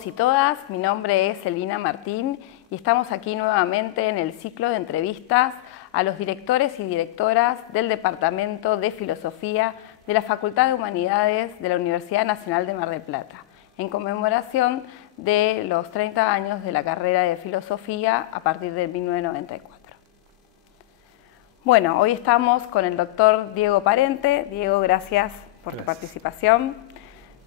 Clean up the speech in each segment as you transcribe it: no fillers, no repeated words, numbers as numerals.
todos y todas, mi nombre es Elina Martín y estamos aquí nuevamente en el ciclo de entrevistas a los directores y directoras del Departamento de Filosofía de la Facultad de Humanidades de la Universidad Nacional de Mar del Plata, en conmemoración de los 30 años de la carrera de Filosofía a partir de 1994. Bueno, hoy estamos con el doctor Diego Parente. Diego, gracias por tu participación.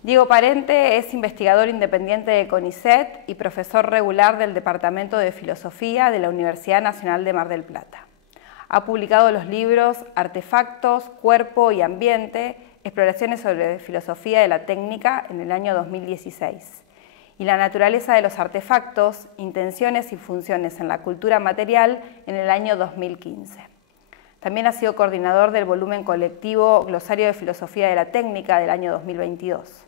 Diego Parente es investigador independiente de CONICET y profesor regular del Departamento de Filosofía de la Universidad Nacional de Mar del Plata. Ha publicado los libros Artefactos, Cuerpo y Ambiente, Exploraciones sobre Filosofía de la Técnica en el año 2016, y La naturaleza de los artefactos, Intenciones y funciones en la cultura material en el año 2015. También ha sido coordinador del volumen colectivo Glosario de Filosofía de la Técnica del año 2022.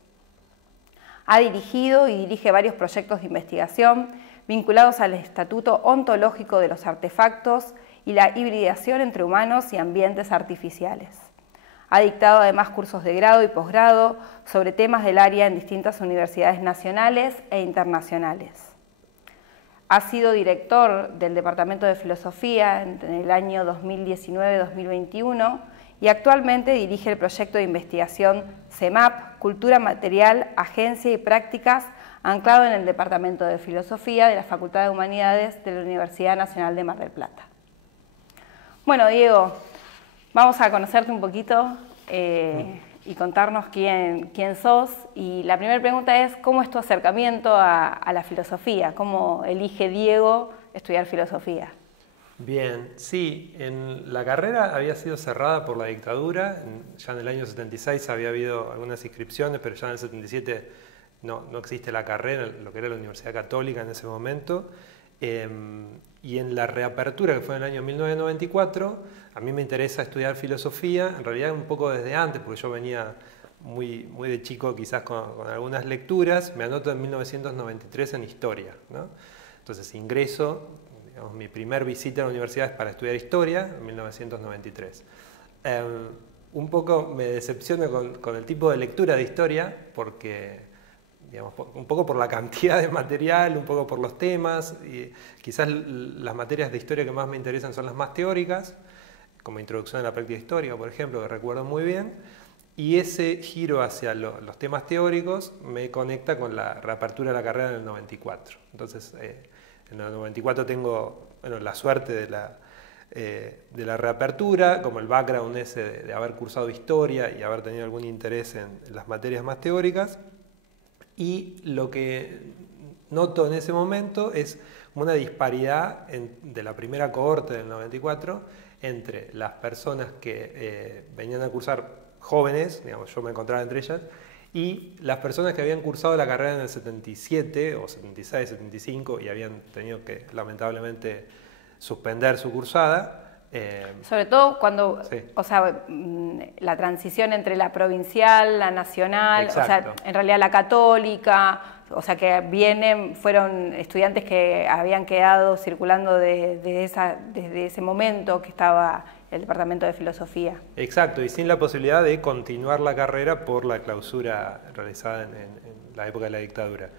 Ha dirigido y dirige varios proyectos de investigación vinculados al Estatuto Ontológico de los Artefactos y la hibridación entre humanos y ambientes artificiales. Ha dictado además cursos de grado y posgrado sobre temas del área en distintas universidades nacionales e internacionales. Ha sido director del Departamento de Filosofía en el año 2019-2021 y actualmente dirige el proyecto de investigación CEMAP, Cultura Material, Agencia y Prácticas, anclado en el Departamento de Filosofía de la Facultad de Humanidades de la Universidad Nacional de Mar del Plata. Bueno, Diego, vamos a conocerte un poquito y contarnos quién sos. Y la primera pregunta es, ¿cómo es tu acercamiento a la filosofía? ¿Cómo elige Diego estudiar filosofía? Bien, sí, en la carrera había sido cerrada por la dictadura, ya en el año 76 había habido algunas inscripciones, pero ya en el 77 no existe la carrera, lo que era la Universidad Católica en ese momento, y en la reapertura, que fue en el año 1994, a mí me interesa estudiar filosofía, en realidad un poco desde antes, porque yo venía muy de chico quizás con algunas lecturas, me anoto en 1993 en Historia, ¿no? Entonces ingreso. Digamos, mi primer visita a la universidad es para estudiar Historia, en 1993. Un poco me decepciono con el tipo de lectura de Historia, porque, digamos, un poco por la cantidad de material, un poco por los temas, y quizás las materias de Historia que más me interesan son las más teóricas, como Introducción a la Práctica Histórica, por ejemplo, que recuerdo muy bien, y ese giro hacia los temas teóricos me conecta con la reapertura de la carrera en el 94. Entonces, en el 94 tengo la suerte de la reapertura, como el background ese de haber cursado Historia y haber tenido algún interés en las materias más teóricas. Y lo que noto en ese momento es una disparidad de la primera cohorte del 94 entre las personas que venían a cursar jóvenes, digamos, yo me encontraba entre ellas, y las personas que habían cursado la carrera en el 77 o 76, 75 y habían tenido que lamentablemente suspender su cursada. Sobre todo cuando, sí. O sea, la transición entre la provincial, la nacional, Exacto. O sea, en realidad la católica, o sea, que fueron estudiantes que habían quedado circulando desde ese momento que estaba el Departamento de Filosofía. Exacto, y sin la posibilidad de continuar la carrera por la clausura realizada en la época de la dictadura.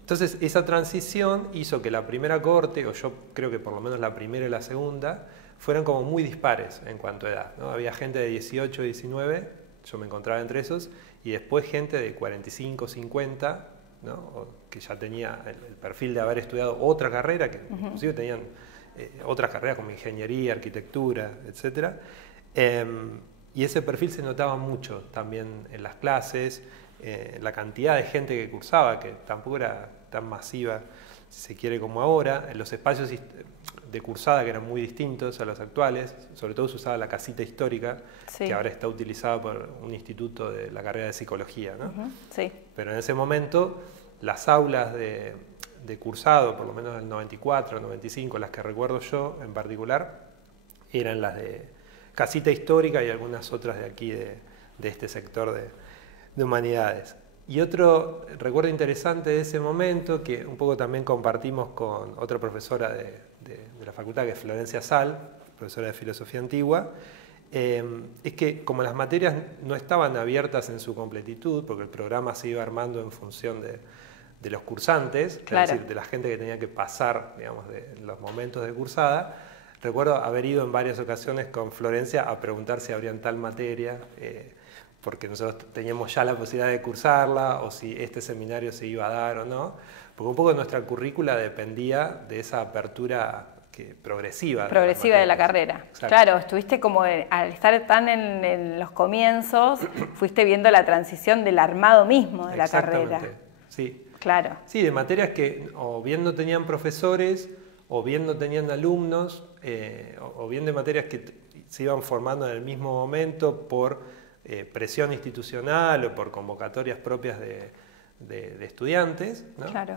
Entonces, esa transición hizo que la primera cohorte, o yo creo que por lo menos la primera y la segunda, fueran como muy dispares en cuanto a edad, ¿no? Había gente de 18, 19, yo me encontraba entre esos, y después gente de 45, 50, ¿no? Que ya tenía el perfil de haber estudiado otra carrera, que inclusive tenían otras carreras como ingeniería, arquitectura, etc. Y ese perfil se notaba mucho también en las clases, la cantidad de gente que cursaba, que tampoco era tan masiva, si se quiere, como ahora, en los espacios de cursada que eran muy distintos a los actuales, sobre todo se usaba la casita histórica, sí, que ahora está utilizada por un instituto de la carrera de psicología, ¿no? Sí. Pero en ese momento las aulas de cursado, por lo menos del 94, 95, las que recuerdo yo en particular, eran las de casita histórica y algunas otras de aquí de este sector de humanidades. Y otro recuerdo interesante de ese momento, que un poco también compartimos con otra profesora de la facultad, que es Florencia Sal, profesora de filosofía antigua, es que como las materias no estaban abiertas en su completitud, porque el programa se iba armando en función de los cursantes, Claro. es decir, de la gente que tenía que pasar, digamos, de los momentos de cursada. Recuerdo haber ido en varias ocasiones con Florencia a preguntar si habrían tal materia, porque nosotros teníamos ya la posibilidad de cursarla, o si este seminario se iba a dar o no, porque un poco nuestra currícula dependía de esa apertura progresiva de la carrera. Exacto. Claro, estuviste como, al estar tan en los comienzos, fuiste viendo la transición del armado mismo de la carrera. Sí. Claro. Sí, de materias que o bien no tenían profesores, o bien no tenían alumnos, o bien de materias que se iban formando en el mismo momento por presión institucional o por convocatorias propias de estudiantes, ¿no? Claro.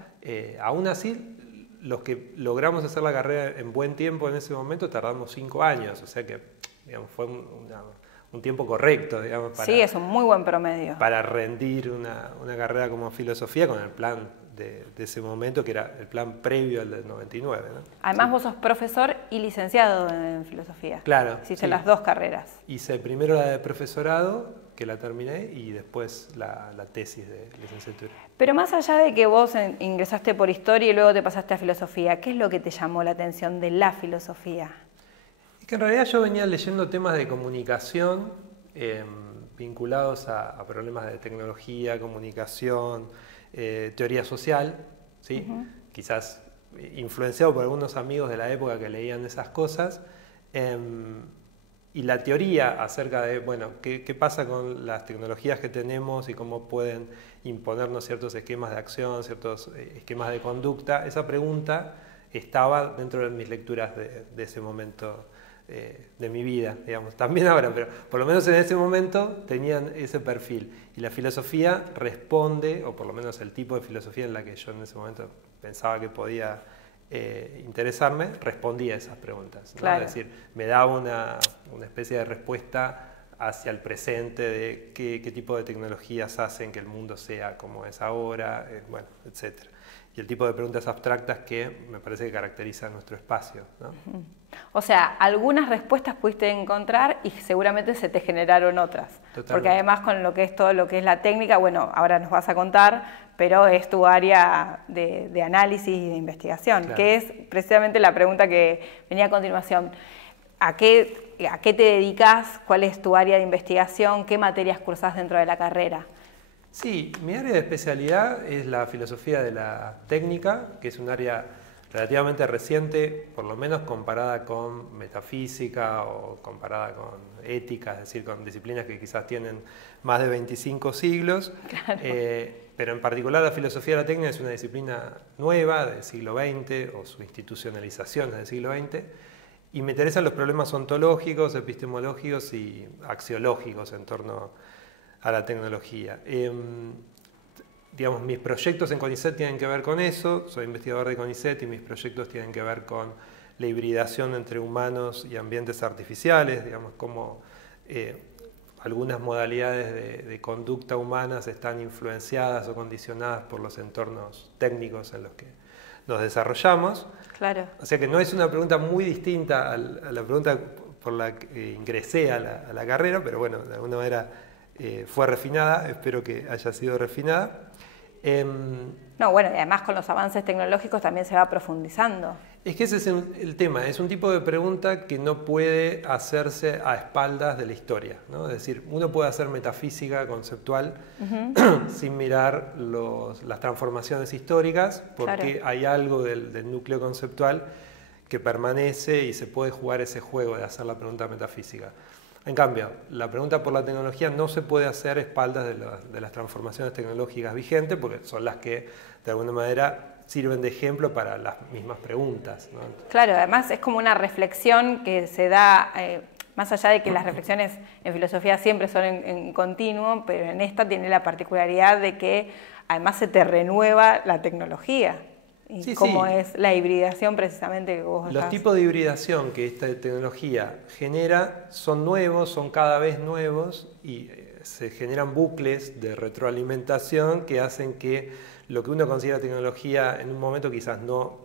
Aún así, los que logramos hacer la carrera en buen tiempo en ese momento tardamos 5 años, o sea que, digamos, fue un tiempo correcto, digamos, sí, es un muy buen promedio. Para rendir una carrera como filosofía con el plan de ese momento, que era el plan previo al del 99. ¿no? Además, sí. Vos sos profesor y licenciado en filosofía. Claro. Hiciste sí. las dos carreras. Hice primero la de profesorado, que la terminé, y después la tesis de licenciatura. Pero más allá de que vos ingresaste por historia y luego te pasaste a filosofía, ¿qué es lo que te llamó la atención de la filosofía? Es que en realidad yo venía leyendo temas de comunicación vinculados a problemas de tecnología, comunicación, teoría social, ¿sí? Quizás influenciado por algunos amigos de la época que leían esas cosas. Y la teoría acerca de, bueno, qué pasa con las tecnologías que tenemos y cómo pueden imponernos ciertos esquemas de acción, ciertos esquemas de conducta, esa pregunta estaba dentro de mis lecturas de ese momento de mi vida, digamos. También ahora, pero por lo menos en ese momento tenían ese perfil. Y la filosofía responde, o por lo menos el tipo de filosofía en la que yo en ese momento pensaba que podía interesarme, respondía a esas preguntas, ¿no? Claro. Es decir, me daba una especie de respuesta hacia el presente de qué tipo de tecnologías hacen que el mundo sea como es ahora, bueno, etc. Y el tipo de preguntas abstractas que me parece que caracteriza nuestro espacio, ¿no? O sea, algunas respuestas pudiste encontrar y seguramente se te generaron otras. Totalmente. Porque además con lo que es todo lo que es la técnica, bueno, ahora nos vas a contar, pero es tu área de análisis y de investigación, Claro. que es precisamente la pregunta que venía a continuación. ¿A qué te dedicas? ¿Cuál es tu área de investigación? ¿Qué materias cursás dentro de la carrera? Sí, mi área de especialidad es la filosofía de la técnica, que es un área relativamente reciente, por lo menos comparada con metafísica o comparada con ética, es decir, con disciplinas que quizás tienen más de 25 siglos. Claro. Pero en particular la filosofía de la técnica es una disciplina nueva del siglo XX, o su institucionalización es del siglo XX, y me interesan los problemas ontológicos, epistemológicos y axiológicos en torno a la tecnología. Digamos, mis proyectos en CONICET tienen que ver con eso, soy investigador de CONICET y mis proyectos tienen que ver con la hibridación entre humanos y ambientes artificiales, digamos, cómo algunas modalidades de conducta humanas están influenciadas o condicionadas por los entornos técnicos en los que nos desarrollamos. Claro. O sea que no es una pregunta muy distinta a la pregunta por la que ingresé a la carrera, pero bueno, de alguna manera fue refinada, espero que haya sido refinada. No, bueno, y además con los avances tecnológicos también se va profundizando. Es que ese es el tema, es un tipo de pregunta que no puede hacerse a espaldas de la historia, ¿no? Es decir, uno puede hacer metafísica conceptual sin mirar las transformaciones históricas, porque claro, hay algo del núcleo conceptual que permanece y se puede jugar ese juego de hacer la pregunta metafísica. En cambio, la pregunta por la tecnología no se puede hacer a espaldas de las transformaciones tecnológicas vigentes, porque son las que, de alguna manera, sirven de ejemplo para las mismas preguntas, ¿no? Claro, además es como una reflexión que se da, más allá de que las reflexiones en filosofía siempre son en continuo, pero en esta tiene la particularidad de que además se te renueva la tecnología. Y sí, cómo sí, es la hibridación precisamente que vos los tipos de hibridación que esta tecnología genera son nuevos, son cada vez nuevos y se generan bucles de retroalimentación que hacen que lo que uno considera tecnología en un momento quizás no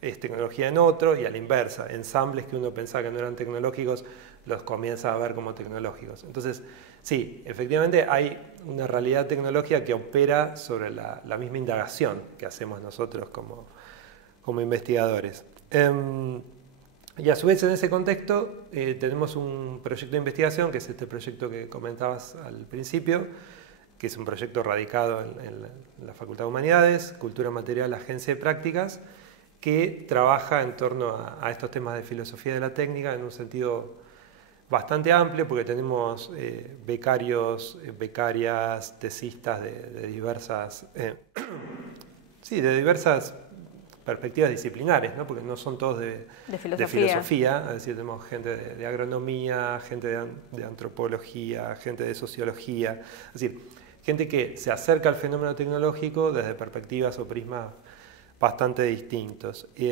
es tecnología en otro, y a la inversa, ensambles que uno pensaba que no eran tecnológicos los comienza a ver como tecnológicos. Entonces, sí, efectivamente hay una realidad tecnológica que opera sobre la misma indagación que hacemos nosotros como investigadores. Y a su vez en ese contexto tenemos un proyecto de investigación, que es este proyecto que comentabas al principio, que es un proyecto radicado en la Facultad de Humanidades, Cultura Material, Agencia de Prácticas, que trabaja en torno a estos temas de filosofía de la técnica en un sentido bastante amplio, porque tenemos becarios, becarias, tesistas de diversas perspectivas disciplinares, ¿no? Porque no son todos de filosofía, es decir, tenemos gente de agronomía, gente de antropología, gente de sociología, es decir, gente que se acerca al fenómeno tecnológico desde perspectivas o prismas bastante distintos. Y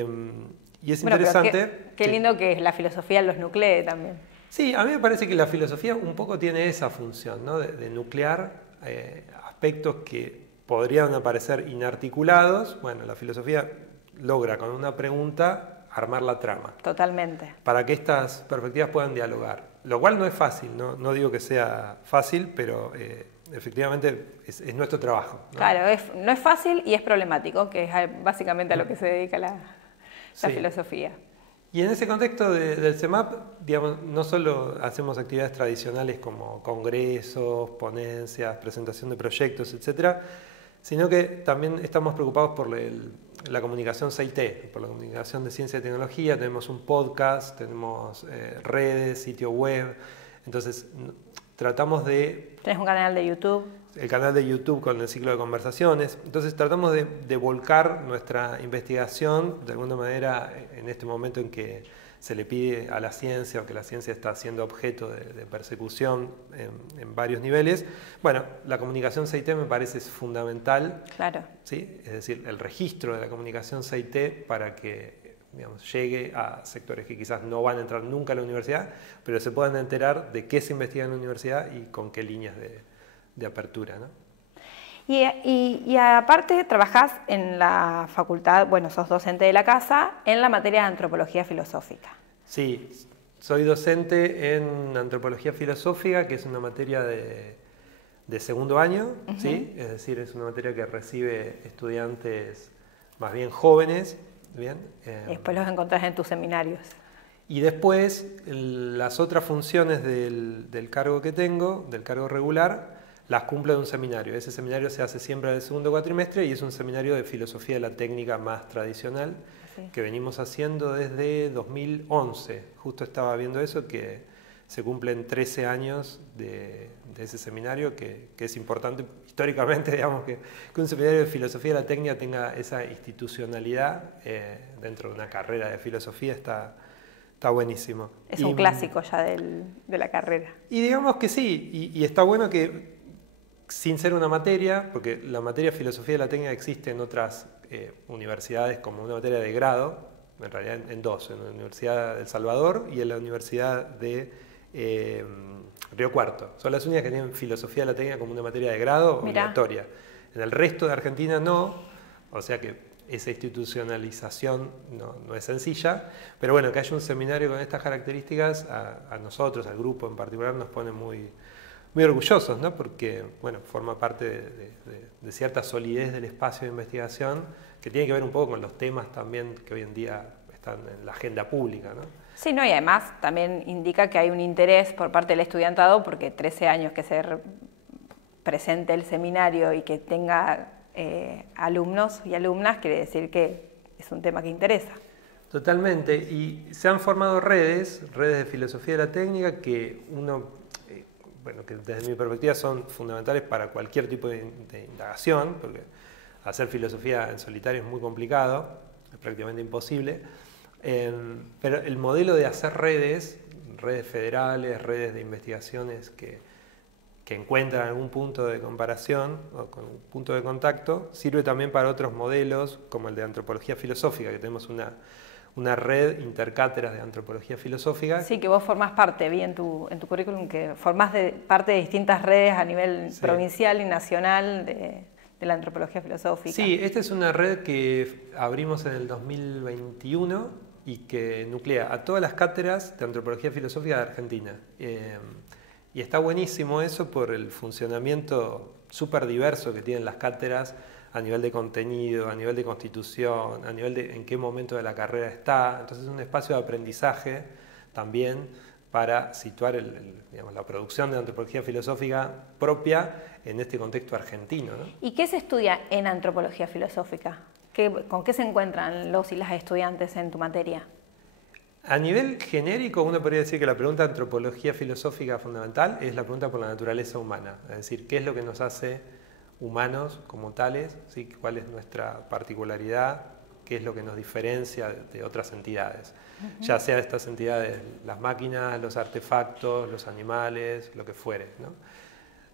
es interesante... Qué lindo que la filosofía los nuclee también. Sí, a mí me parece que la filosofía un poco tiene esa función, ¿no? de nuclear aspectos que podrían aparecer inarticulados. Bueno, la filosofía logra con una pregunta armar la trama. Totalmente. Para que estas perspectivas puedan dialogar. Lo cual no es fácil, no digo que sea fácil, pero efectivamente es nuestro trabajo, ¿no? Claro, no es fácil y es problemático, que es básicamente a lo que se dedica la filosofía. Y en ese contexto del CEMAP, digamos, no solo hacemos actividades tradicionales como congresos, ponencias, presentación de proyectos, etcétera, sino que también estamos preocupados por la comunicación CIT, por la comunicación de ciencia y tecnología. Tenemos un podcast, tenemos redes, sitio web. Entonces, tratamos de... ¿Tenés un canal de YouTube? El canal de YouTube con el ciclo de conversaciones. Entonces, tratamos de volcar nuestra investigación, de alguna manera, en este momento en que se le pide a la ciencia, o que la ciencia está siendo objeto de persecución en varios niveles. Bueno, la comunicación CIT me parece fundamental. Claro. ¿Sí? Es decir, el registro de la comunicación CIT para que, digamos, llegue a sectores que quizás no van a entrar nunca a la universidad, pero se puedan enterar de qué se investiga en la universidad y con qué líneas de apertura, ¿no? Y aparte trabajás en la facultad, bueno, sos docente de la casa, en la materia de antropología filosófica. Sí, soy docente en antropología filosófica, que es una materia de segundo año, ¿sí? Es decir, es una materia que recibe estudiantes más bien jóvenes, ¿bien? Y después los encontrás en tus seminarios. Y después, las otras funciones del cargo que tengo, del cargo regular, las cumplo en un seminario. Ese seminario se hace siempre en el segundo cuatrimestre y es un seminario de filosofía de la técnica más tradicional, que venimos haciendo desde 2011. Justo estaba viendo eso, que se cumplen 13 años de ese seminario, que es importante históricamente, digamos, que un seminario de filosofía de la técnica tenga esa institucionalidad dentro de una carrera de filosofía. Está buenísimo. Es un clásico ya de la carrera. Y digamos que sí, y está bueno que, sin ser una materia, porque la materia filosofía de la técnica existe en otras universidades como una materia de grado, en realidad en dos, en la Universidad de El Salvador y en la Universidad de Río Cuarto. Son las únicas que tienen filosofía de la técnica como una materia de grado obligatoria. En el resto de Argentina no, o sea que esa institucionalización no es sencilla, pero bueno, que haya un seminario con estas características a nosotros, al grupo en particular, nos pone muy orgullosos, ¿no? Porque bueno, forma parte de cierta solidez del espacio de investigación que tiene que ver un poco con los temas también que hoy en día están en la agenda pública, ¿no? Sí, no, y además también indica que hay un interés por parte del estudiantado, porque 13 años que se presente el seminario y que tenga alumnos y alumnas, quiere decir que es un tema que interesa. Totalmente, y se han formado redes de filosofía de la técnica que que desde mi perspectiva son fundamentales para cualquier tipo de indagación, porque hacer filosofía en solitario es muy complicado, es prácticamente imposible, pero el modelo de hacer redes federales, redes de investigaciones que encuentran algún punto de comparación o con un punto de contacto, sirve también para otros modelos como el de antropología filosófica, que tenemos una red intercátedras de antropología filosófica. Sí, que vos formás parte, vi en tu currículum que formás parte de distintas redes a nivel provincial y nacional de la antropología filosófica. Sí, esta es una red que abrimos en el 2021 y que nuclea a todas las cátedras de antropología filosófica de Argentina. Y está buenísimo eso por el funcionamiento súper diverso que tienen las cátedras a nivel de contenido, a nivel de constitución, a nivel de en qué momento de la carrera está. Entonces es un espacio de aprendizaje también para situar digamos, la producción de antropología filosófica propia en este contexto argentino, ¿no? ¿Y qué se estudia en antropología filosófica? ¿Con qué se encuentran los y las estudiantes en tu materia? A nivel genérico, uno podría decir que la pregunta de antropología filosófica fundamental es la pregunta por la naturaleza humana, es decir, qué es lo que nos hace humanos como tales, ¿sí? ¿Cuál es nuestra particularidad? ¿Qué es lo que nos diferencia de otras entidades? Ya sea estas entidades, las máquinas, los artefactos, los animales, lo que fuere, ¿no?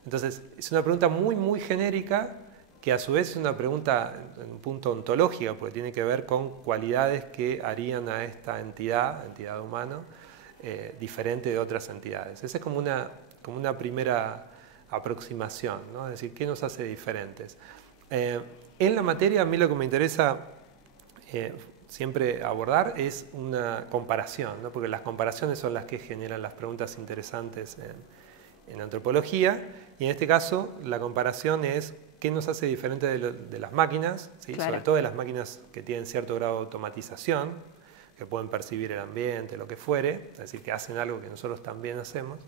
Entonces, es una pregunta muy, muy genérica, que a su vez es una pregunta en un punto ontológica, porque tiene que ver con cualidades que harían a esta entidad humana, diferente de otras entidades. Esa es como una primera aproximación, ¿no? Es decir, ¿qué nos hace diferentes? En la materia, a mí lo que me interesa siempre abordar es una comparación, ¿no? Porque las comparaciones son las que generan las preguntas interesantes en antropología, y en este caso la comparación es qué nos hace diferente de las máquinas, ¿sí? Claro. Sobre todo de las máquinas que tienen cierto grado de automatización, que pueden percibir el ambiente, lo que fuere, es decir, que hacen algo que nosotros también hacemos,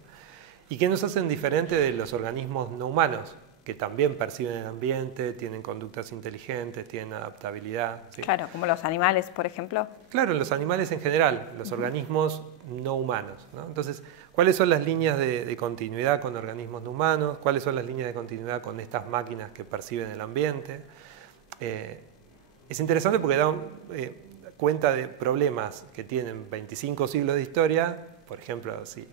y qué nos hacen diferente de los organismos no humanos, que también perciben el ambiente, tienen conductas inteligentes, tienen adaptabilidad, ¿sí? Claro, como los animales, por ejemplo. Claro, los animales en general, los organismos no humanos, ¿no? Entonces, ¿cuáles son las líneas de continuidad con organismos no humanos? ¿Cuáles son las líneas de continuidad con estas máquinas que perciben el ambiente? Es interesante porque da cuenta de problemas que tienen 25 siglos de historia, por ejemplo, si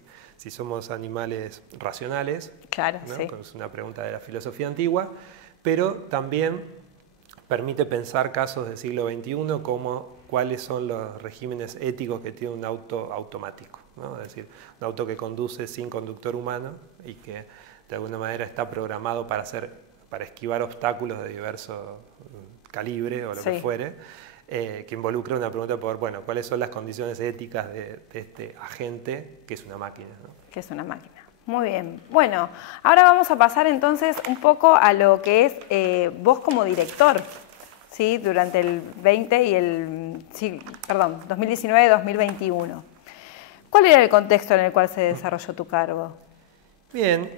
somos animales racionales, Claro, ¿no? sí. Es una pregunta de la filosofía antigua, pero también permite pensar casos del siglo XXI como cuáles son los regímenes éticos que tiene un auto automático, ¿no? Es decir, un auto que conduce sin conductor humano y que de alguna manera está programado para esquivar obstáculos de diverso calibre o lo que fuere, que involucra una pregunta por, bueno, cuáles son las condiciones éticas de este agente que es una máquina, ¿no? Que es una máquina. Muy bien. Bueno, ahora vamos a pasar entonces un poco a lo que es vos como director, ¿sí? Durante el 2019-2021. ¿Cuál era el contexto en el cual se desarrolló tu cargo? Bien.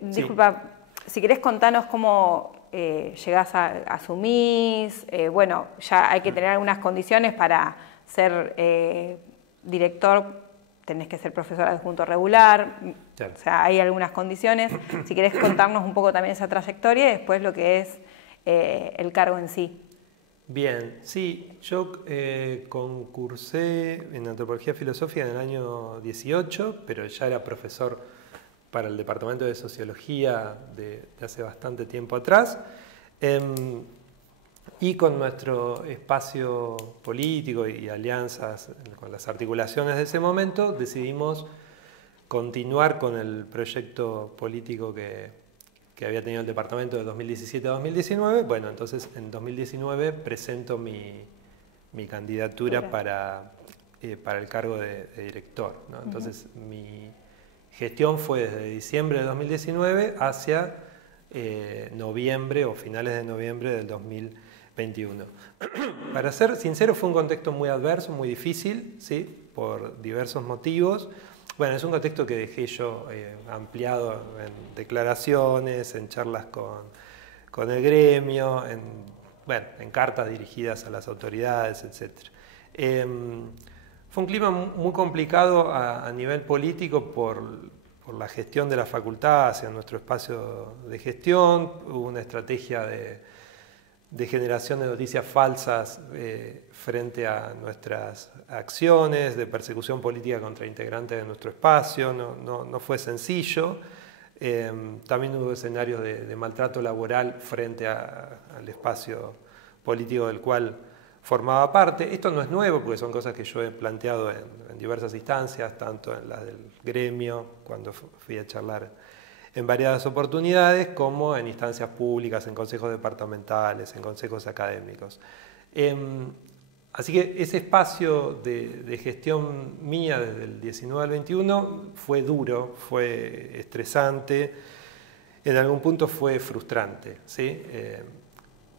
Disculpa, si querés contanos cómo llegás a asumir, bueno, ya hay que tener algunas condiciones para ser director, tenés que ser profesor adjunto regular, Claro. O sea, hay algunas condiciones. Si querés contarnos un poco también esa trayectoria y después lo que es el cargo en sí. Bien, sí, yo concursé en antropología filosófica en el año 18, pero ya era profesor para el departamento de sociología de hace bastante tiempo atrás. Y con nuestro espacio político y alianzas con las articulaciones de ese momento, decidimos continuar con el proyecto político que había tenido el departamento de 2017 a 2019. Bueno, entonces en 2019 presento mi candidatura para el cargo de director, ¿no? Entonces mi gestión fue desde diciembre de 2019 hacia noviembre o finales de noviembre del 2021. Para ser sincero, fue un contexto muy adverso, muy difícil, ¿sí? Por diversos motivos. Bueno, es un contexto que dejé yo ampliado en declaraciones, en charlas con el gremio, en cartas dirigidas a las autoridades, etc. Fue un clima muy complicado a nivel político por la gestión de la facultad hacia nuestro espacio de gestión. Hubo una estrategia de generación de noticias falsas frente a nuestras acciones, de persecución política contra integrantes de nuestro espacio. No fue sencillo. También hubo escenarios de maltrato laboral frente al espacio político del cual formaba parte. Esto no es nuevo porque son cosas que yo he planteado en diversas instancias, tanto en las del gremio, cuando fui a charlar en variadas oportunidades, como en instancias públicas, en consejos departamentales, en consejos académicos. Así que ese espacio de gestión mía desde el 19 al 21 fue duro, fue estresante, en algún punto fue frustrante, ¿sí?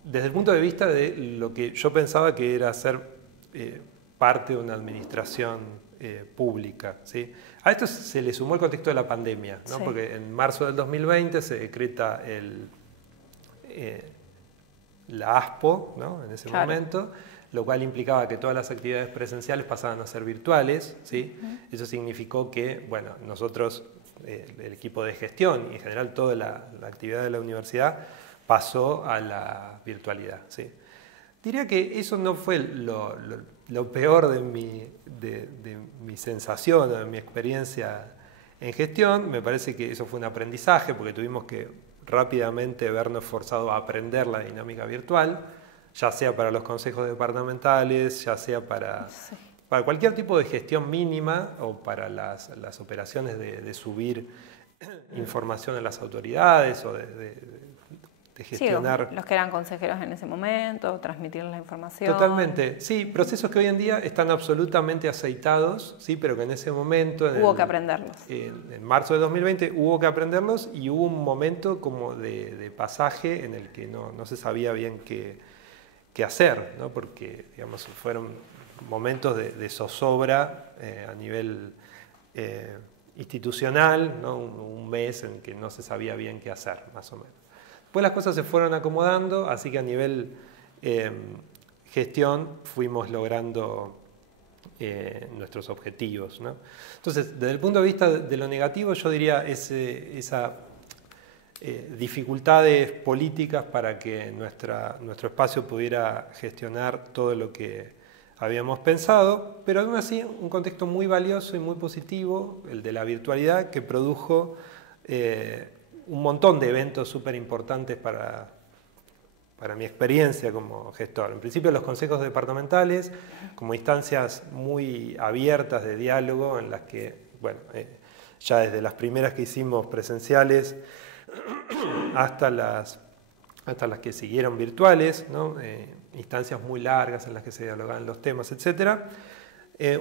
Desde el punto de vista de lo que yo pensaba que era ser parte de una administración pública, ¿sí? A esto se le sumó el contexto de la pandemia, ¿no? Sí. Porque en marzo del 2020 se decreta la ASPO, ¿no? En ese momento, lo cual implicaba que todas las actividades presenciales pasaban a ser virtuales, ¿sí? Eso significó que, bueno, nosotros, el equipo de gestión y en general toda la actividad de la universidad pasó a la virtualidad, ¿sí? Diría que eso no fue lo peor de mi sensación o de mi experiencia en gestión. Me parece que eso fue un aprendizaje porque tuvimos que rápidamente vernos forzados a aprender la dinámica virtual, ya sea para los consejos departamentales, ya sea para cualquier tipo de gestión mínima o para las operaciones de subir información a las autoridades o de gestionar. Sí, los que eran consejeros en ese momento, transmitir la información. Totalmente, sí, procesos que hoy en día están absolutamente aceitados, sí, pero que en ese momento... Hubo que aprenderlos. En marzo de 2020 hubo que aprenderlos y hubo un momento como de pasaje en el que no se sabía bien qué hacer, ¿no? Porque digamos, fueron momentos de zozobra a nivel institucional, ¿no? Un mes en que no se sabía bien qué hacer, más o menos. Después las cosas se fueron acomodando, así que a nivel gestión fuimos logrando nuestros objetivos, ¿no? Entonces, desde el punto de vista de lo negativo, yo diría esas dificultades políticas para que nuestro espacio pudiera gestionar todo lo que habíamos pensado, pero aún así un contexto muy valioso y muy positivo, el de la virtualidad, que produjo un montón de eventos súper importantes para mi experiencia como gestor. En principio los consejos departamentales como instancias muy abiertas de diálogo en las que, bueno, ya desde las primeras que hicimos presenciales hasta las que siguieron virtuales, ¿no? Instancias muy largas en las que se dialogaban los temas, etc.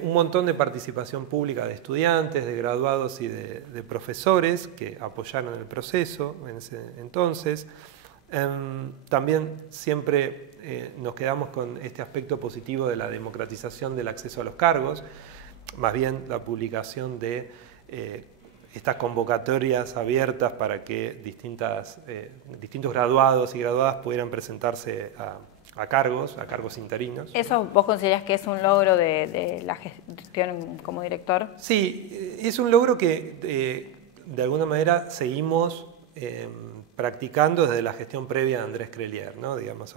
Un montón de participación pública de estudiantes, de graduados y de profesores que apoyaron el proceso en ese entonces. También siempre nos quedamos con este aspecto positivo de la democratización del acceso a los cargos, más bien la publicación de estas convocatorias abiertas para que distintos graduados y graduadas pudieran presentarse a cargos interinos. ¿Eso vos considerás que es un logro de la gestión como director? Sí, es un logro que de alguna manera seguimos practicando desde la gestión previa de Andrés Crelier, ¿no? Digamos,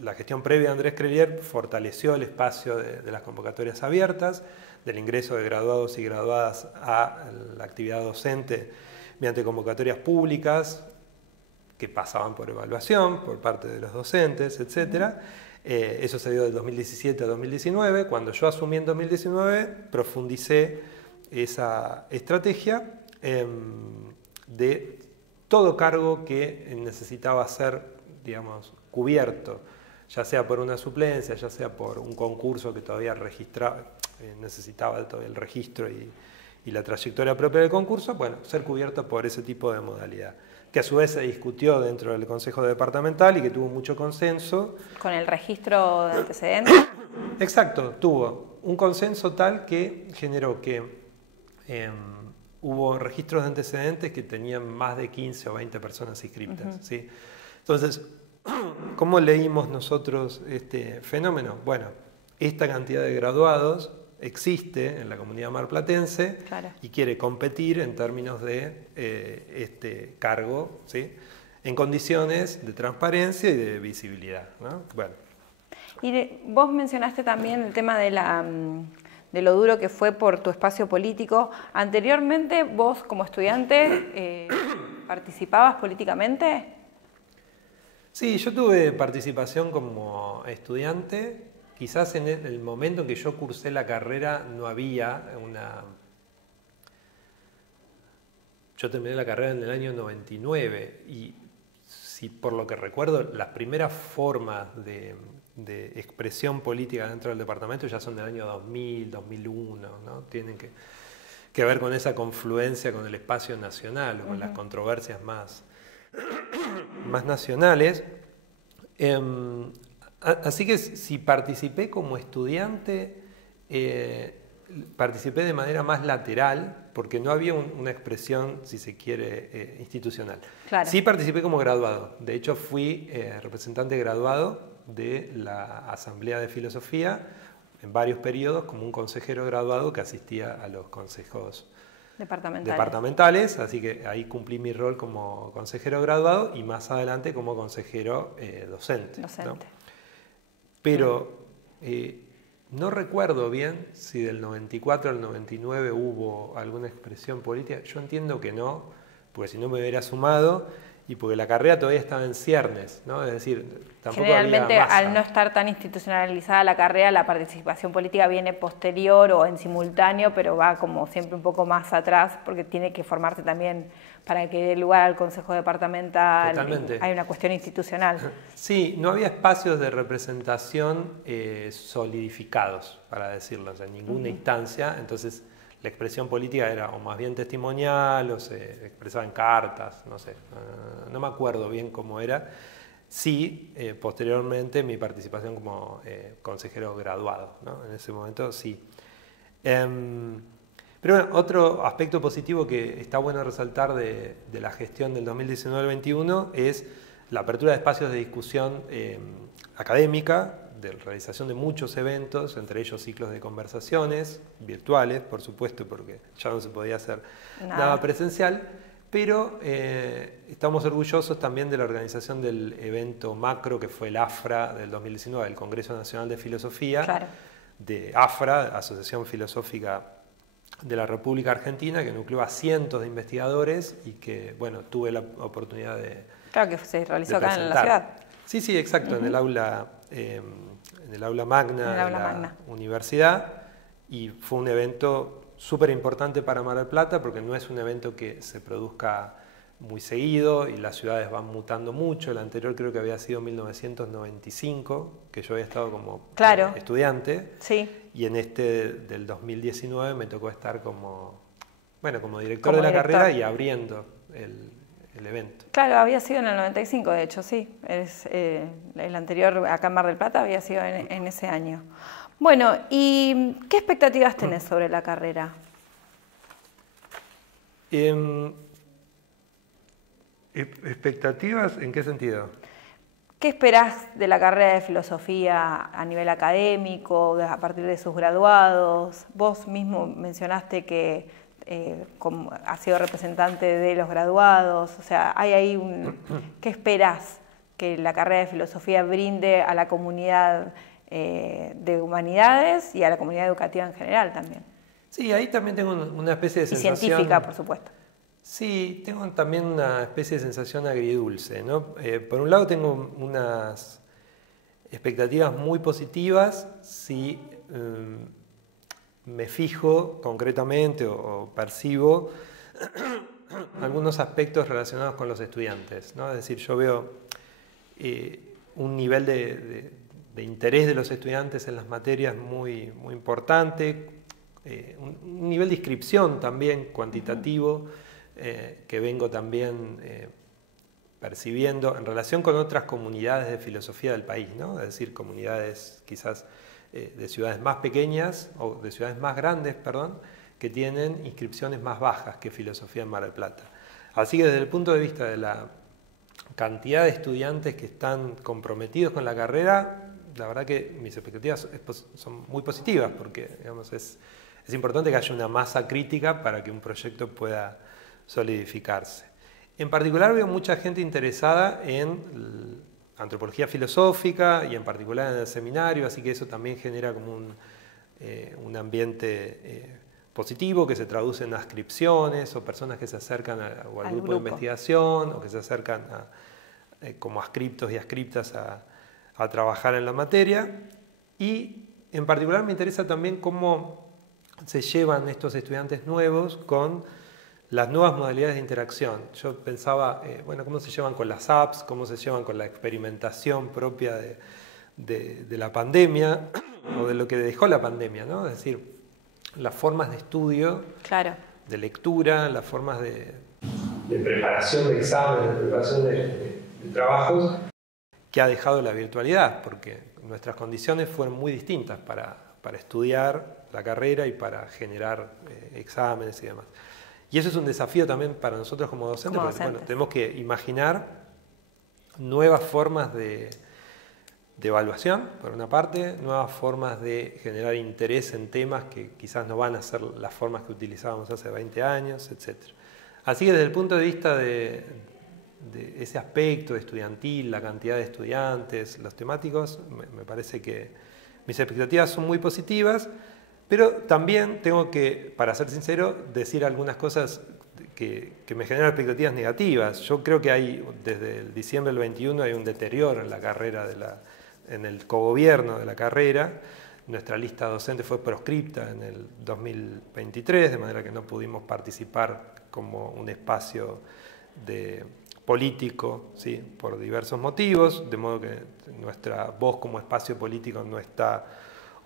la gestión previa de Andrés Crelier fortaleció el espacio de las convocatorias abiertas, del ingreso de graduados y graduadas a la actividad docente mediante convocatorias públicas que pasaban por evaluación por parte de los docentes, etc. Eso se dio del 2017 a 2019. Cuando yo asumí en 2019, profundicé esa estrategia de todo cargo que necesitaba ser, digamos, cubierto, ya sea por una suplencia, ya sea por un concurso que todavía necesitaba todavía el registro y la trayectoria propia del concurso, bueno, ser cubierto por ese tipo de modalidad, que a su vez se discutió dentro del Consejo Departamental y que tuvo mucho consenso. ¿Con el registro de antecedentes? Exacto, tuvo un consenso tal que generó que hubo registros de antecedentes que tenían más de 15 o 20 personas inscritas, ¿sí? Entonces, ¿cómo leímos nosotros este fenómeno? Bueno, esta cantidad de graduados existe en la comunidad marplatense, claro, y quiere competir en términos de este cargo, ¿sí? En condiciones de transparencia y de visibilidad, ¿no? Bueno. Y vos mencionaste también el tema de lo duro que fue por tu espacio político. Anteriormente, vos como estudiante, ¿participabas políticamente? Sí, yo tuve participación como estudiante. Quizás en el momento en que yo cursé la carrera no había una... Yo terminé la carrera en el año 99 y si por lo que recuerdo, las primeras formas de expresión política dentro del departamento ya son del año 2000, 2001, ¿no? Tienen que ver con esa confluencia con el espacio nacional o con las controversias más nacionales. Así que si participé como estudiante, participé de manera más lateral, porque no había una expresión, si se quiere, institucional. Claro. Sí participé como graduado. De hecho, fui representante graduado de la Asamblea de Filosofía en varios periodos como un consejero graduado que asistía a los consejos departamentales, así que ahí cumplí mi rol como consejero graduado y más adelante como consejero docente. ¿No? Pero no recuerdo bien si del 94 al 99 hubo alguna expresión política. Yo entiendo que no, porque si no me hubiera sumado y porque la carrera todavía estaba en ciernes, ¿no? Es decir, tampoco generalmente había masa. Al no estar tan institucionalizada la carrera, la participación política viene posterior o en simultáneo, pero va como siempre un poco más atrás porque tiene que formarse también para que dé lugar al Consejo Departamental. Totalmente. Hay una cuestión institucional. Sí, no había espacios de representación solidificados, para decirlo, o sea, en ninguna instancia. Entonces, la expresión política era o más bien testimonial o se expresaba en cartas, no sé, no me acuerdo bien cómo era. Sí, posteriormente mi participación como consejero graduado, ¿no? En ese momento sí. Pero bueno, otro aspecto positivo que está bueno resaltar de la gestión del 2019-21 es la apertura de espacios de discusión académica, de realización de muchos eventos, entre ellos ciclos de conversaciones, virtuales, por supuesto, porque ya no se podía hacer nada presencial, pero estamos orgullosos también de la organización del evento macro que fue el AFRA del 2019, el Congreso Nacional de Filosofía, claro, de AFRA, Asociación Filosófica de la República Argentina, que nucleó a cientos de investigadores y que, bueno, tuve la oportunidad de claro que se realizó acá en la ciudad. Sí, sí, exacto, en el aula magna de la universidad, y fue un evento súper importante para Mar del Plata porque no es un evento que se produzca muy seguido y las ciudades van mutando mucho. El anterior creo que había sido 1995, que yo había estado como estudiante, y en este del 2019 me tocó estar como director de la carrera y abriendo el evento. Claro, había sido en el 95, de hecho, sí. El anterior acá en Mar del Plata había sido en ese año. Bueno, ¿y qué expectativas tenés sobre la carrera? ¿Expectativas en qué sentido? ¿Qué esperás de la carrera de filosofía a nivel académico, a partir de sus graduados? Vos mismo mencionaste que has sido representante de los graduados, o sea, hay ahí ¿qué esperás que la carrera de filosofía brinde a la comunidad de humanidades y a la comunidad educativa en general también? Sí, ahí también tengo una especie de sensación... Y científica, por supuesto. Sí, tengo también una especie de sensación agridulce, ¿no? Por un lado tengo unas expectativas muy positivas si me fijo concretamente o percibo algunos aspectos relacionados con los estudiantes, ¿no? Es decir, yo veo un nivel de interés de los estudiantes en las materias muy, muy importante, un nivel de inscripción también cuantitativo, que vengo también percibiendo en relación con otras comunidades de filosofía del país, ¿no? Es decir, comunidades quizás de ciudades más pequeñas o de ciudades más grandes, perdón, que tienen inscripciones más bajas que filosofía en Mar del Plata. Así que desde el punto de vista de la cantidad de estudiantes que están comprometidos con la carrera, la verdad que mis expectativas son muy positivas porque, digamos, es importante que haya una masa crítica para que un proyecto pueda solidificarse. En particular veo mucha gente interesada en antropología filosófica y en particular en el seminario, así que eso también genera como un ambiente positivo que se traduce en ascripciones o personas que se acercan al grupo de investigación o que se acercan como ascriptos y ascriptas a trabajar en la materia. Y en particular me interesa también cómo se llevan estos estudiantes nuevos con las nuevas modalidades de interacción. Yo pensaba, bueno, cómo se llevan con las apps, cómo se llevan con la experimentación propia de la pandemia o de lo que dejó la pandemia, ¿no? Es decir, las formas de estudio, claro, de lectura, las formas de preparación de exámenes, de preparación de trabajos que ha dejado la virtualidad, porque nuestras condiciones fueron muy distintas para estudiar la carrera y para generar exámenes y demás. Y eso es un desafío también para nosotros como docentes, porque bueno, tenemos que imaginar nuevas formas de evaluación, por una parte, nuevas formas de generar interés en temas que quizás no van a ser las formas que utilizábamos hace 20 años, etc. Así que desde el punto de vista de ese aspecto estudiantil, la cantidad de estudiantes, los temáticos, me parece que mis expectativas son muy positivas, pero también tengo que, para ser sincero, decir algunas cosas que me generan expectativas negativas. Yo creo que hay, desde el diciembre del 21, hay un deterioro en la carrera, en el cogobierno de la carrera. Nuestra lista docente fue proscripta en el 2023, de manera que no pudimos participar como un espacio político, ¿sí? Por diversos motivos, de modo que nuestra voz como espacio político no está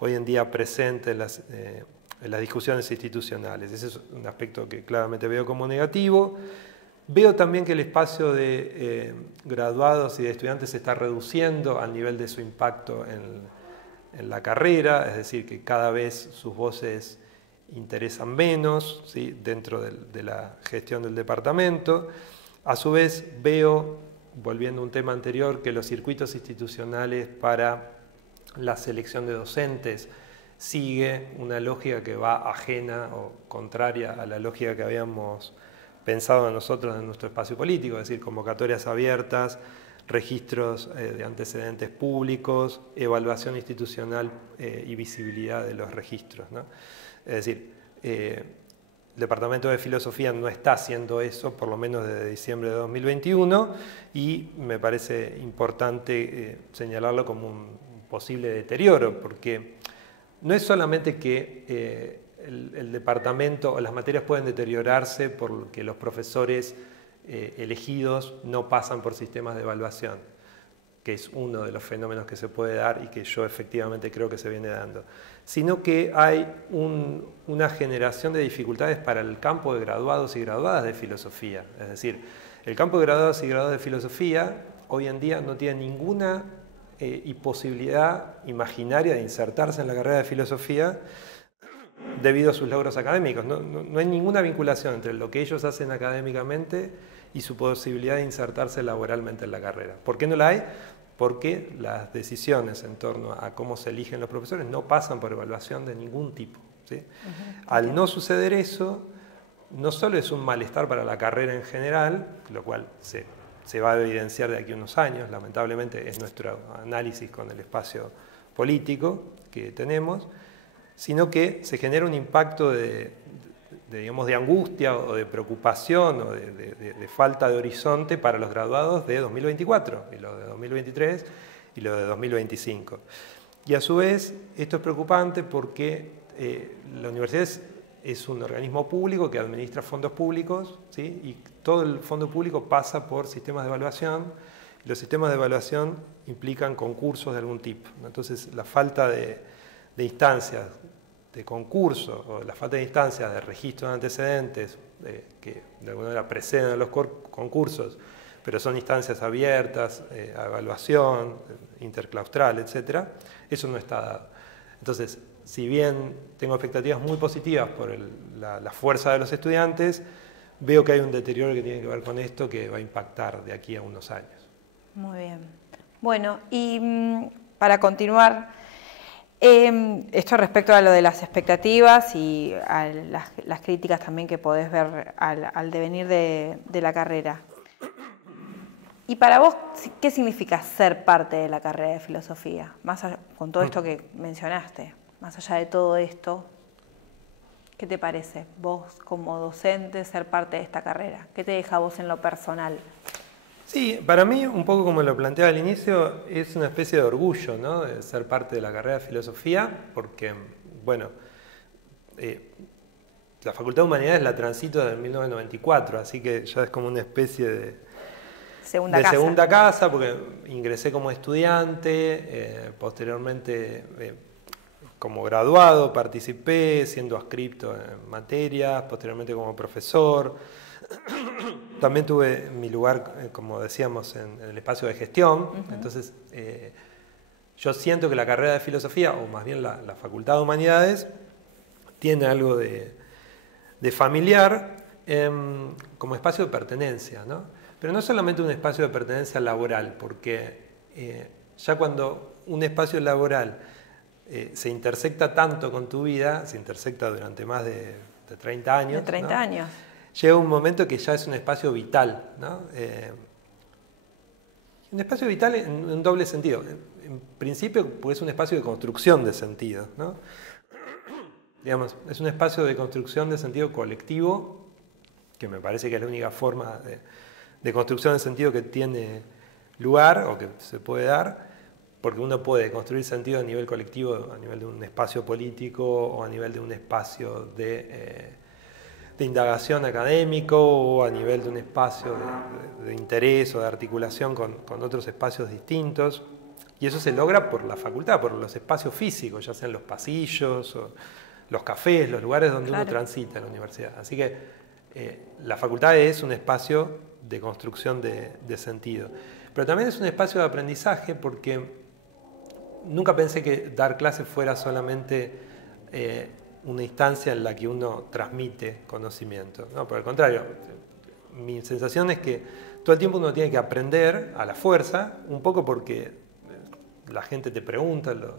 hoy en día presente en las discusiones institucionales. Ese es un aspecto que claramente veo como negativo. Veo también que el espacio de graduados y de estudiantes se está reduciendo al nivel de su impacto en la carrera, es decir, que cada vez sus voces interesan menos, ¿sí? Dentro de la gestión del departamento. A su vez veo, volviendo a un tema anterior, que los circuitos institucionales para la selección de docentes sigue una lógica que va ajena o contraria a la lógica que habíamos pensado nosotros en nuestro espacio político, es decir, convocatorias abiertas, registros de antecedentes públicos, evaluación institucional y visibilidad de los registros, ¿no? Es decir, el Departamento de Filosofía no está haciendo eso, por lo menos desde diciembre de 2021, y me parece importante señalarlo como un posible deterioro, porque no es solamente que el departamento o las materias pueden deteriorarse porque los profesores elegidos no pasan por sistemas de evaluación, que es uno de los fenómenos que se puede dar y que yo efectivamente creo que se viene dando, sino que hay una generación de dificultades para el campo de graduados y graduadas de filosofía. Es decir, el campo de graduados y graduadas de filosofía hoy en día no tiene ninguna posibilidad imaginaria de insertarse en la carrera de filosofía debido a sus logros académicos. No hay ninguna vinculación entre lo que ellos hacen académicamente y su posibilidad de insertarse laboralmente en la carrera. ¿Por qué no la hay? Porque las decisiones en torno a cómo se eligen los profesores no pasan por evaluación de ningún tipo, ¿sí? Al no suceder eso, no solo es un malestar para la carrera en general, lo cual se va a evidenciar de aquí a unos años, lamentablemente es nuestro análisis con el espacio político que tenemos, sino que se genera un impacto digamos, de angustia o de preocupación o de falta de horizonte para los graduados de 2024, y los de 2023 y los de 2025. Y a su vez, esto es preocupante porque la universidad es un organismo público que administra fondos públicos, ¿sí? Y todo el fondo público pasa por sistemas de evaluación. Los sistemas de evaluación implican concursos de algún tipo, ¿no? Entonces, la falta de instancias de concurso o la falta de instancias de registro de antecedentes que de alguna manera preceden a los concursos, pero son instancias abiertas, a evaluación, interclaustral, etc., eso no está dado. Entonces, si bien tengo expectativas muy positivas por la fuerza de los estudiantes, veo que hay un deterioro que tiene que ver con esto que va a impactar de aquí a unos años. Muy bien. Bueno, y para continuar, esto respecto a lo de las expectativas y a las críticas también que podés ver al devenir de la carrera. Y para vos, ¿qué significa ser parte de la carrera de filosofía? Más allá, con todo esto que mencionaste, más allá de todo esto, ¿qué te parece vos como docente ser parte de esta carrera? ¿Qué te deja a vos en lo personal? Sí, para mí, un poco como lo planteaba al inicio, es una especie de orgullo, ¿no? De ser parte de la carrera de filosofía, porque, bueno, la Facultad de Humanidades la transito desde 1994, así que ya es como una especie de segunda casa, porque ingresé como estudiante, posteriormente como graduado participé siendo adscripto en materias, posteriormente como profesor. También tuve mi lugar, como decíamos, en el espacio de gestión. Entonces, yo siento que la carrera de filosofía, o más bien la Facultad de Humanidades, tiene algo de familiar como espacio de pertenencia, ¿no? Pero no solamente un espacio de pertenencia laboral, porque ya cuando un espacio laboral se intersecta tanto con tu vida, se intersecta durante más de 30 años. De 30 años. Llega un momento que ya es un espacio vital, ¿no? Un espacio vital en un doble sentido. En principio, porque es un espacio de construcción de sentido, ¿no? Digamos, es un espacio de construcción de sentido colectivo, que me parece que es la única forma de construcción de sentido que tiene lugar o que se puede dar, porque uno puede construir sentido a nivel colectivo, a nivel de un espacio político o a nivel de un espacio de indagación académico o a nivel de un espacio de interés o de articulación con otros espacios distintos. Y eso se logra por la facultad, por los espacios físicos, ya sean los pasillos, o los cafés, los lugares donde uno transita en la universidad. Así que la facultad es un espacio de construcción de sentido. Pero también es un espacio de aprendizaje porque nunca pensé que dar clases fuera solamente una instancia en la que uno transmite conocimiento. No, por el contrario, mi sensación es que todo el tiempo uno tiene que aprender a la fuerza, un poco porque la gente te pregunta, los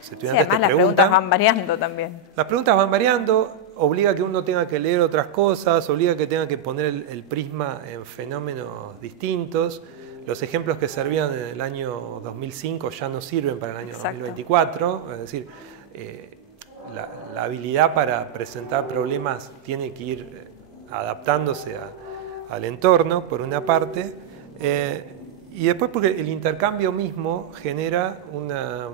estudiantes además las preguntas van variando también. Las preguntas van variando, obliga a que uno tenga que leer otras cosas, obliga a que tenga que poner el prisma en fenómenos distintos. Los ejemplos que servían en el año 2005 ya no sirven para el año 2024, es decir, la habilidad para presentar problemas tiene que ir adaptándose al entorno, por una parte, y después porque el intercambio mismo genera una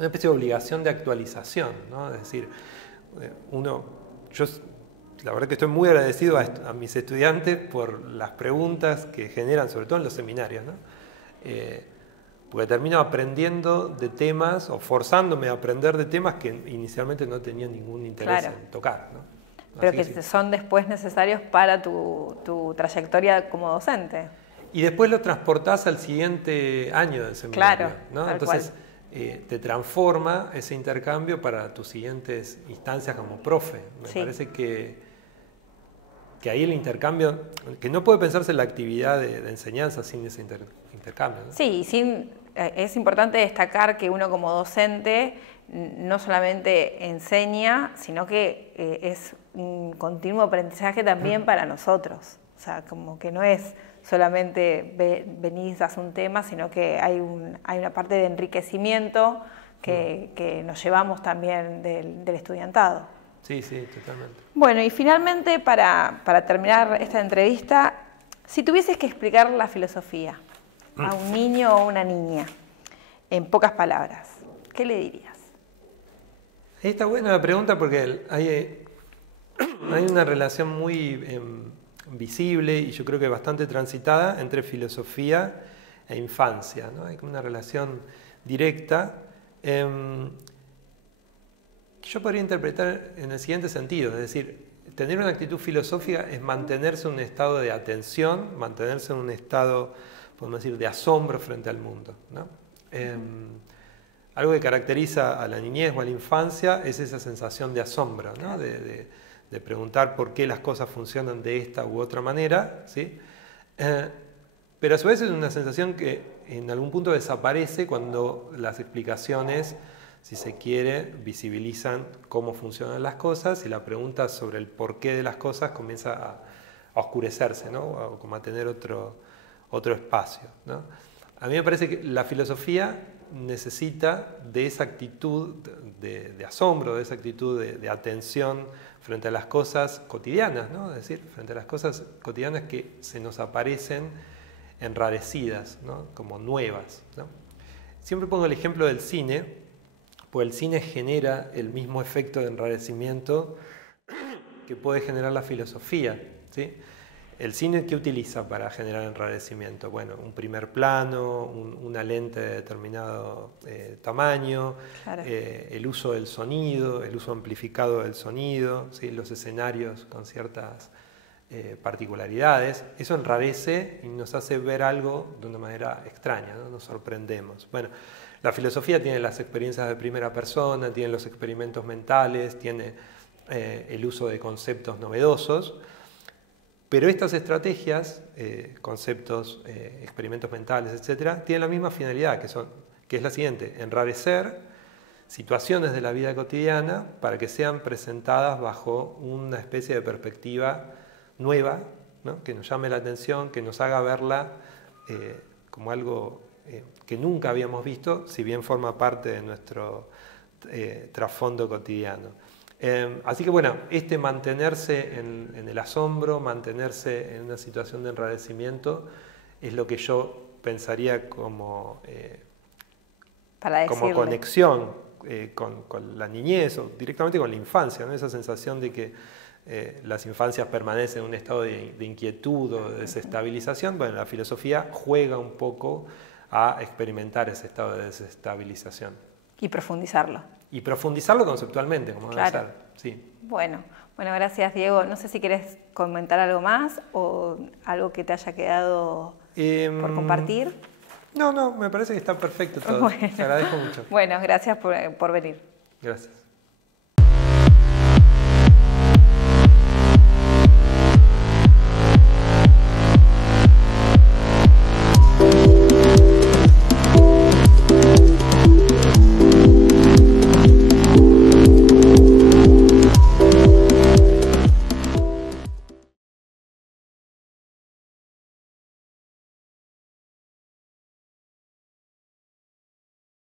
especie de obligación de actualización, ¿no? Es decir, yo la verdad que estoy muy agradecido a mis estudiantes por las preguntas que generan, sobre todo en los seminarios, ¿no? Porque termino aprendiendo de temas o forzándome a aprender de temas que inicialmente no tenía ningún interés en tocar, ¿no? Pero que son después necesarios para tu trayectoria como docente. Y después lo transportás al siguiente año del seminario, ¿no? Entonces te transforma ese intercambio para tus siguientes instancias como profe. Me parece que ahí el intercambio, que no puede pensarse en la actividad de enseñanza sin ese intercambio, ¿no? Sí, es importante destacar que uno como docente no solamente enseña, sino que es un continuo aprendizaje también para nosotros. O sea, como que no es solamente venís, das un tema, sino que hay una parte de enriquecimiento que nos llevamos también del estudiantado. Sí, totalmente. Bueno, y finalmente, para terminar esta entrevista, si tuvieses que explicar la filosofía a un niño o una niña, en pocas palabras, ¿qué le dirías? Ahí está buena la pregunta porque hay una relación muy visible y yo creo que bastante transitada entre filosofía e infancia, ¿no? Hay una relación directa que yo podría interpretar en el siguiente sentido, es decir, tener una actitud filosófica es mantenerse en un estado de atención, mantenerse en un estado, podemos decir, de asombro frente al mundo, ¿no? Algo que caracteriza a la niñez o a la infancia es esa sensación de asombro, ¿no? De preguntar por qué las cosas funcionan de esta u otra manera, ¿sí? Pero a su vez es una sensación que en algún punto desaparece cuando las explicaciones, si se quiere, visibilizan cómo funcionan las cosas y la pregunta sobre el porqué de las cosas comienza a oscurecerse, ¿no? O como a tener otro espacio, ¿no? A mí me parece que la filosofía necesita de esa actitud de asombro, de esa actitud de atención frente a las cosas cotidianas, ¿no? Es decir, frente a las cosas cotidianas que se nos aparecen enrarecidas, ¿no? Como nuevas, ¿no? Siempre pongo el ejemplo del cine, pues el cine genera el mismo efecto de enrarecimiento que puede generar la filosofía, ¿sí? ¿El cine qué utiliza para generar enrarecimiento? Bueno, un primer plano, una lente de determinado tamaño, claro. El uso del sonido, el uso amplificado del sonido, ¿sí? Los escenarios con ciertas particularidades. Eso enrarece y nos hace ver algo de una manera extraña, ¿no? Nos sorprendemos. Bueno, la filosofía tiene las experiencias de primera persona, tiene los experimentos mentales, tiene el uso de conceptos novedosos. Pero estas estrategias, conceptos, experimentos mentales, etc., tienen la misma finalidad, que es la siguiente: enrarecer situaciones de la vida cotidiana para que sean presentadas bajo una especie de perspectiva nueva, ¿no? Que nos llame la atención, que nos haga verla como algo que nunca habíamos visto, si bien forma parte de nuestro trasfondo cotidiano. Así que bueno, mantenerse en el asombro, mantenerse en una situación de enrarecimiento, es lo que yo pensaría como conexión con la niñez o directamente con la infancia, ¿no? Esa sensación de que las infancias permanecen en un estado de inquietud o de desestabilización. Bueno, la filosofía juega un poco a experimentar ese estado de desestabilización. Y profundizarlo. Y profundizarlo conceptualmente, como debe ser. Sí. Bueno, gracias, Diego. No sé si querés comentar algo más o algo que te haya quedado por compartir. No, me parece que está perfecto todo. Bueno. Te agradezco mucho. Bueno, gracias por venir. Gracias.